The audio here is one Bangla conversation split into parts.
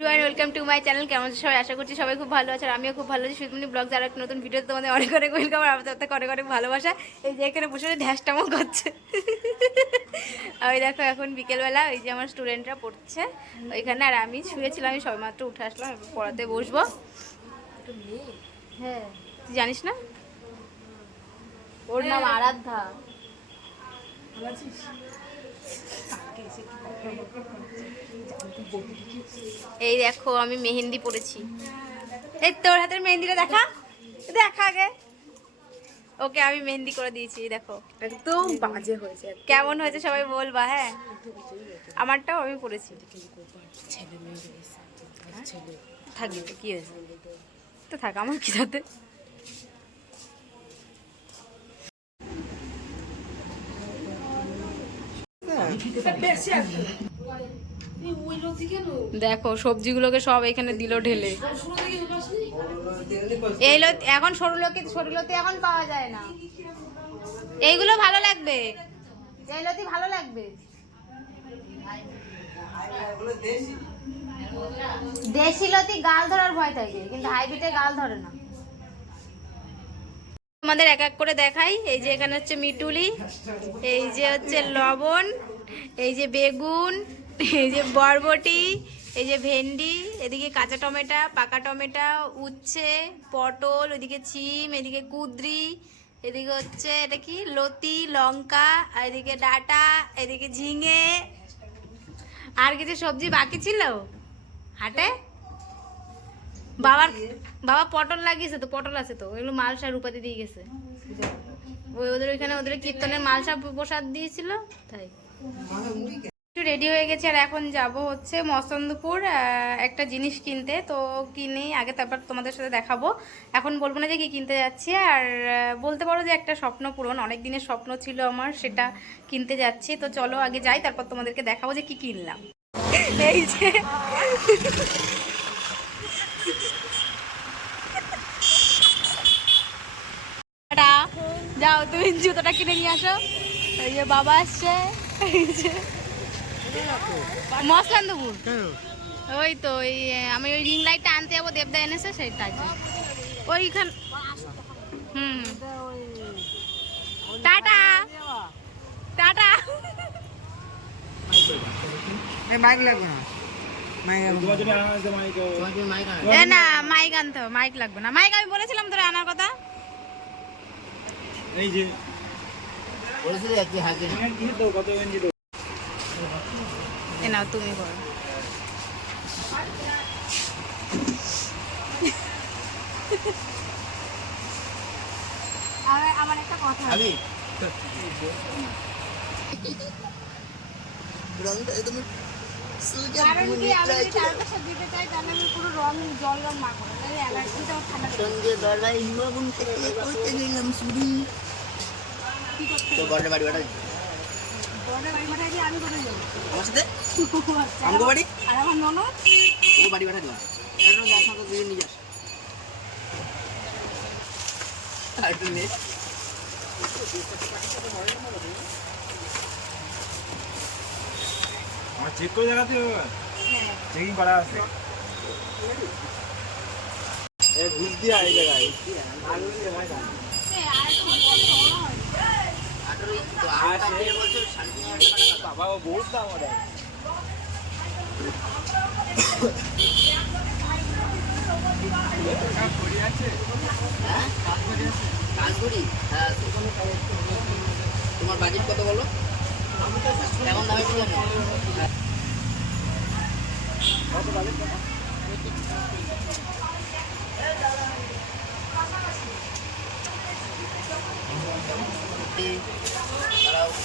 ওয়েলকাম টু মাই চ্যানেল কেমন আছো সবাই? আশা করছি সবাই খুব ভালো আছে আর আমিও খুব ভালো আছি। সুতমিনী ব্লগ যারা একটা নতুন ভিডিওতে তোমাদের অনেক অনেক ওয়েলকাম আর আমাদের সাথে অনেক অনেক ভালোবাসা। এই যে এখানে বসে ঢ্যাসটামো করছে। আর ওই দেখো এখন বিকেলবেলা ওই যে আমার স্টুডেন্টরা পড়ছে। ওইখানে আর আমি শুয়েছিলাম আমি সবেমাত্র উঠে আসলাম এবার পড়াতে বসবো। হ্যাঁ। তুই জানিস না? ওর নাম আরাধ্যা। এই দেখো আমি মেহেন্দি পরেছি। এই তোর হাতের মেহেন্দিটা দেখা? দেখা আগে। ওকে আমি মেহেন্দি করে দিয়েছি দেখো। একদম বাজে হয়েছে কেমন হয়েছে সবাই বলবা হ্যাঁ? আমারটাও আমি পরেছি। ছেলে থাকবি তো কি হয়েছে? তো থাক আমার কি সাথে দেখো, সবজিগুলোকে সব এখানে দিল ঢেলে। এই এখন সরু লতি সরু লতি এখন পাওয়া যায় না। এইগুলো ভালো লাগবে। এই লতি ভালো লাগবে। দেশি লতি গাল ধরার ভয় থাকে, কিন্তু হাইব্রিডে গাল ধরে না। আমাদের এক এক করে দেখাই। এই যে এখানে হচ্ছে মিটুলি, এই যে হচ্ছে লবণ এই যে বেগুন, এই যে বরবটি, এই যে ভেন্ডি, এদিকে কাঁচা টমেটো, পাকা টমেটো, উচ্ছে, পটল ওইদিকে চিম এদিকে কুদ্রি, এদিকে হচ্ছে এটা কি? লতি, লঙ্কা, আর এদিকে ডাটা, এদিকে ঝিঙে। আর কিছু সবজি বাকি ছিল? হাটে? বাবার, বাবা পটল লাগিয়েছে তো, পটল আছে তো, এগুলো মালসা রূপাতে দিয়ে গেছে। ওই ওদের ওইখানে ওদের কীর্তনের মালসা প্রসাদ দিয়েছিল, তাই। একটু রেডি হয়ে গেছে আর এখন যাব হচ্ছে মসন্দপুর একটা জিনিস কিনতে। তো কিনে আগে তারপর তোমাদের সাথে দেখাবো। এখন বলব না যে কি কিনতে যাচ্ছি, আর বলতে পারো যে একটা স্বপ্ন পূরণ। অনেক দিনের স্বপ্ন ছিল আমার, সেটা কিনতে যাচ্ছি। তো চলো আগে যাই, তারপর তোমাদেরকে দেখাবো যে কি কিনলাম। এই যে। যাও, তুমি জুতোটা কিনে নিয়ে আসো। এই যে বাবা আসছে। মসলান্দপুর ওই তো ওই আমি ওই রিং লাইটটা আনতে যাব দেবদা এনেছে সেইটা ওইখান হুম। টাটা। টাটা। মাইক লাগবে না। মাইক না। মাইক আনতে হবে মাইক লাগবে না। মাইক আমি বলেছিলাম তোরা আনার কথা। এই যে বলেছিলে একটি হাতে গেঞ্জি তো কত গেঞ্জি তো এ নাও তুমি করো। আমার একটা কথা আমি? রংটা সঙ্গে দরবারে হিমাগুন থেকে করতে কি করতে তো বড় বাড়ি বড় আমার সাথে? আচ্ছা, আমগো বাড়ি? আর আমার ননদ? ও বাড়ি বাড়া দিয়ে নিয়ে আর। একটু আমার চেক করে দেখাতে হবে। চেকিং করা আছে। এ ঘুষ দিয়া এই জায়গায় আলু দিয়ে ভাই দাম। এ, আর একটু বড় বড় হয়। আঠারো তো আট বছর সাড়ে তিন হাজার টাকা লাগবে। বাবা বহুত দাম ওটা তোমার বাজেট কত বলো কেমন দামে ছিল আমি দাঁড়া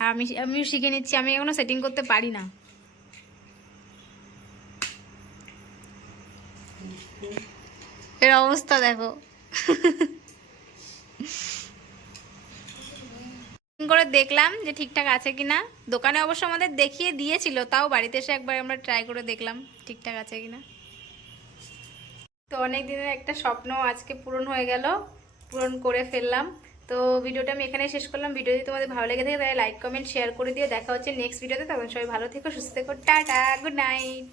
আমি, আমিও শিখে নিচ্ছি, আমি এখনও সেটিং করতে পারি না। এর অবস্থা দেখো। করে দেখলাম যে ঠিকঠাক আছে কিনা। দোকানে অবশ্য আমাদের দেখিয়ে দিয়েছিল, তাও বাড়িতে এসে একবার আমরা ট্রাই করে দেখলাম ঠিকঠাক আছে কিনা। তো অনেক দিনের একটা স্বপ্ন আজকে পূরণ হয়ে গেল, পূরণ করে ফেললাম। তো ভিডিওটা আমি এখানে শেষ করলাম। ভিডিও যদি তোমাদের ভালো লেগে থাকে, তাহলে লাইক কমেন্ট শেয়ার করে দিয়ে দেখা হচ্ছে নেক্সট ভিডিওতে তখন সবাই ভালো থেকো, সুস্থ থেকো। Tata good night